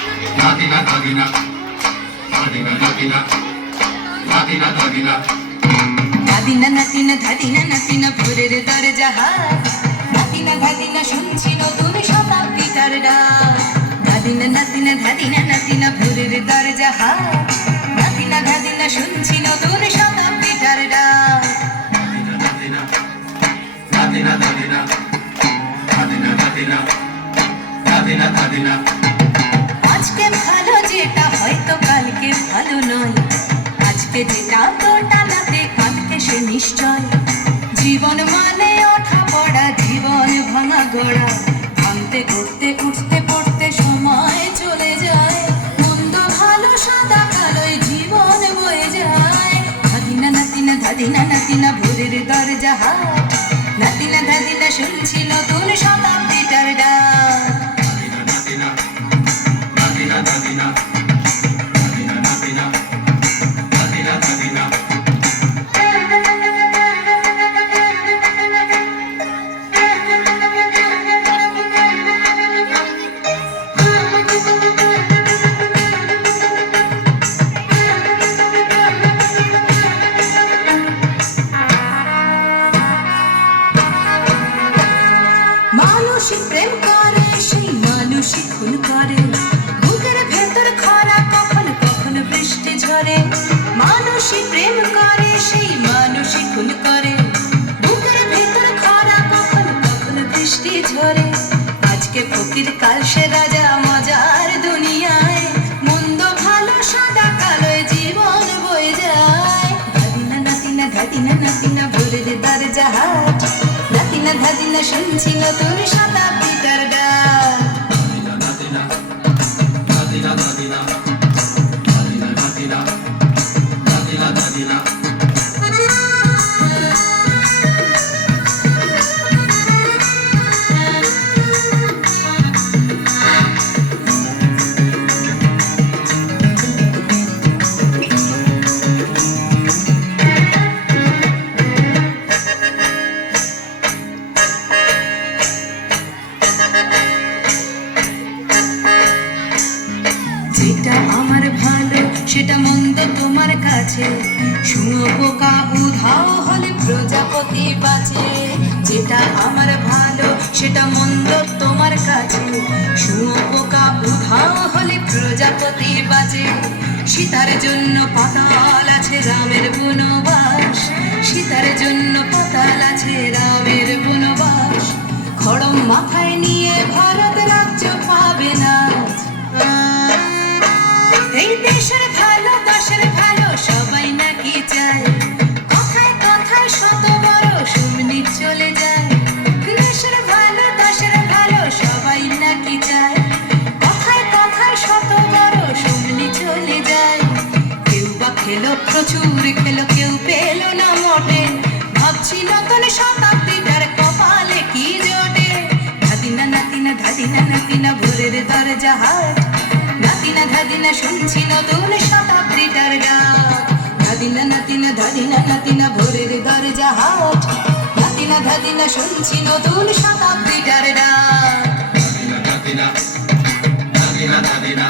Latina, Latina, Latina, Latina, Latina, Latina. ধাদিনা নাতিনা ধাদিনা নাতিনা ভোরের দরজা হাত নাতিনা ধাদিনা শুনছি নতুন শতাব্দীটার ডাক ধাদিনা নাতিনা ধাদিনা নাতিনা ভোরের দরজা হাত নাতিনা ধাদিনা শুনছি নতুন শতাব্দীটার ডাক Latina, Latina, Latina, Latina, Latina, Latina, Latina. আজকে ভালো যেটা হয়তো কালকে ভালো নয় আজকে যেটা তো টানাতে কালকে সে নিশ্চয় জীবন মানে ওঠা পড়া জীবন ভাঙা গড়া ভাঙতে করতে উঠতে পড়তে সময় চলে যায় মন্দ ভালো সাদা কালোয় জীবন বয়ে যায় ধাদিনা নাতিনা ধাদিনা নাতিনা ভোরের দরজা হাট নাতিনা ধাদিনা শুনছি নতুন শতাব্দীটার ডাক Latina, Latina, Latina, Latina, Latina, Latina, Latina. মানুষই প্রেম করে সেই মানুষই খুন করে বুকের ভেতর খরা কখনো কখনো বৃষ্টি ঝরে মানুষই প্রেম করে সেই মানুষই খুন করে বুকের ভেতর খরা কখনো কখনো বৃষ্টি ঝরে আজকে ফকির কাল সে রাজা মজার দুনিয়ায় মন্দ ভালো সাদা কালোয় জীবন বয়ে যায় ধাদিনা নাতিনা ধাদিনা নাতিনা ভোরের দরজা হাট নাতিনা ধাদিনা শুনছি নতুন শতাব্দীটার ডাক Latina, Latina, Latina, Latina, Latina, Latina, Latina. যেটা আমার ভালো সেটা মন্দ তোমার কাছে শুঁয়োপোকা উধাও হলে প্রজাপতি বাঁচে যেটা আমার ভালো সেটা মন্দ তোমার কাছে শুঁয়োপোকা উধাও হলে প্রজাপতি বাঁচে সীতার জন্য পাতাল আছে রামের বনবাস সীতার জন্য পাতাল আছে রামের বনবাস খড়ম মাথায় নিয়ে ভারত রাজ্য পাবে না এই দেশের ভালো দশের ভালো সবাই নাকি চায় কথায় কথায় শত বড় শুমনি চলে যায় দেশের ভালো দশের ভালো সবাই নাকি চায় কথায় কথায় শত বড় শুমনি চলে যায় কেউ বা খেলো প্রচুর খেলো কেউ পেল না মোটে ভাবছি নতুন শতাব্দীটার কপালে কি জোটে ধাদিনা নাতিনা ধাদিনা নাতিনা ভোরের দরজা হাট নাতিনা ধাদিনা শুনছি নতুন শতাব্দীটার ডাক ধাদিনা নাতিনা ধাদিনা নাতিনা ভোরের দরজা হাট নাতিনা ধাদিনা শুনছি নতুন শতাব্দীটার ডাক Latina, Latina, Latina, Latina.